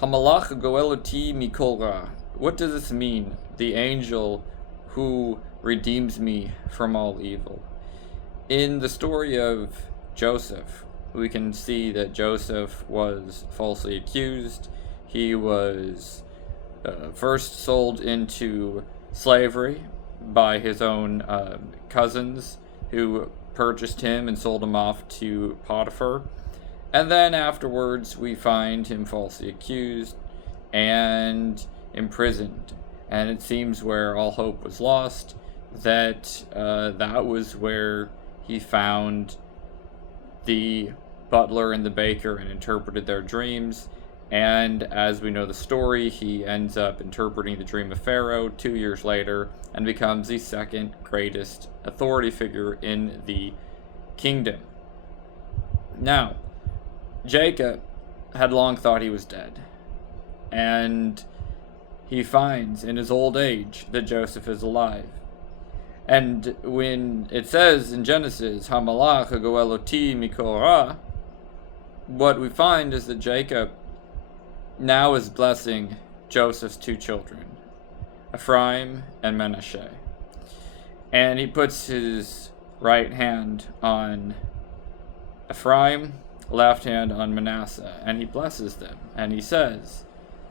Hamalach goeloti mikol ra. What does this mean? The angel who redeems me from all evil. In the story of Joseph, we can see that Joseph was falsely accused. He was first sold into slavery by his own cousins, who purchased him and sold him off to Potiphar. And then afterwards, we find him falsely accused and imprisoned. And it seems where all hope was lost, that that was where he found the butler and the baker and interpreted their dreams. And as we know the story, he ends up interpreting the dream of Pharaoh 2 years later and becomes the second greatest authority figure in the kingdom. Now, Jacob had long thought he was dead, and he finds in his old age that Joseph is alive. And when it says in Genesis, Hamalach goeloti mikol ra, what we find is that Jacob now is blessing Joseph's two children, Ephraim and Manasseh. And he puts his right hand on Ephraim, left hand on Manasseh, and he blesses them. And he says,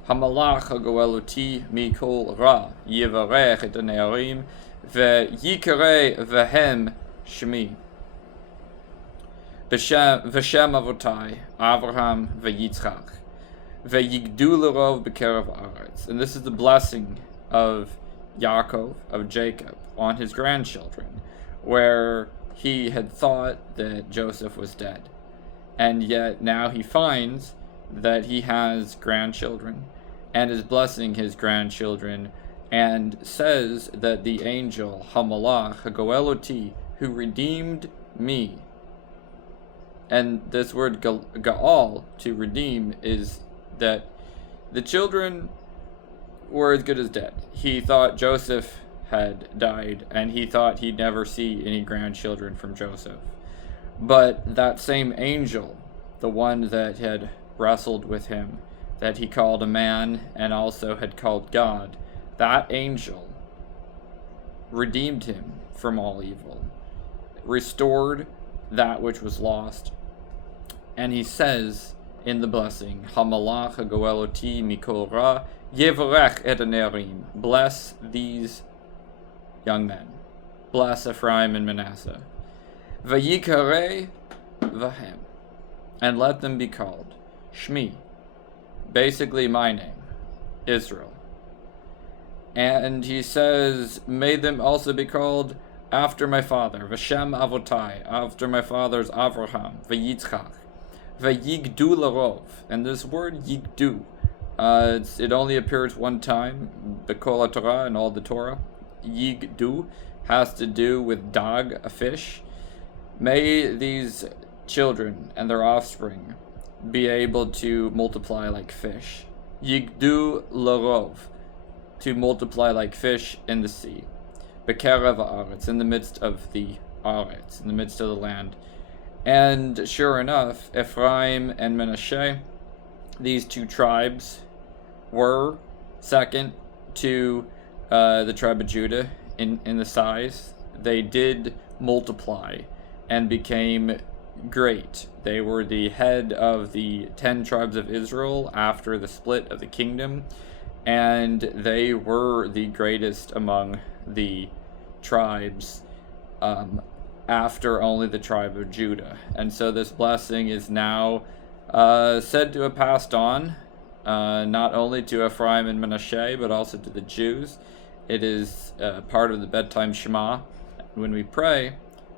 Hamalach goeloti mikol ra, yivarech et hane'arim, ve'yikare vehem shmi. V'shem avotai, Avraham ve'yitzchak. Ve'yigdu l'rov b'kerev haaretz. And this is the blessing of Yaakov, of Jacob, on his grandchildren, where he had thought that Joseph was dead. And yet now he finds that he has grandchildren and is blessing his grandchildren, and says that the angel, Hamalach, Hagoeloti, who redeemed me. And this word Gaal, to redeem, is that the children were as good as dead. He thought Joseph had died, and he thought he'd never see any grandchildren from Joseph. But that same angel, the one that had wrestled with him, that he called a man and also had called God, that angel redeemed him from all evil, restored that which was lost. And he says in the blessing, Hamalach hagoeloti mikol ra, yevarech et hane'arim, bless these young men, bless Ephraim and Manasseh, vayikare vahem, and let them be called Shmi, basically my name, Israel. And he says, may them also be called after my father, V'shem avotai, after my fathers Avraham, V'yitzchak, V'yigdu l'rov. And this word yigdu, it only appears one time, B'kol HaTorah, in all the Torah. Yigdu has to do with dag, a fish. May these children and their offspring be able to multiply like fish. Yigdu l'rov, to multiply like fish in the sea. B'kerev haaretz, in the midst of the haaretz, in the midst of the land. And sure enough, Ephraim and Manasseh, these two tribes, were second to the tribe of Judah in the size. They did multiply and became great. They were the head of the 10 tribes of Israel after the split of the kingdom, and they were the greatest among the tribes after only the tribe of Judah. And so this blessing is now said to have passed on, not only to Ephraim and Manasseh, but also to the Jews. It is part of the bedtime Shema. When we pray,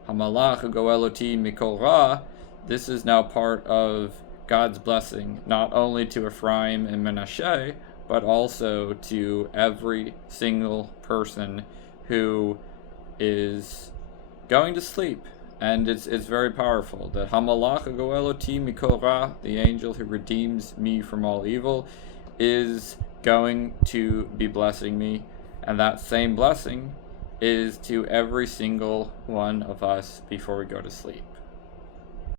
Hamalach goeloti mikol ra, this is now part of God's blessing, not only to Ephraim and Manasseh, but also to every single person who is going to sleep. And it's very powerful that Hamalach goeloti mikol ra, the angel who redeems me from all evil, is going to be blessing me. And that same blessing is to every single one of us before we go to sleep.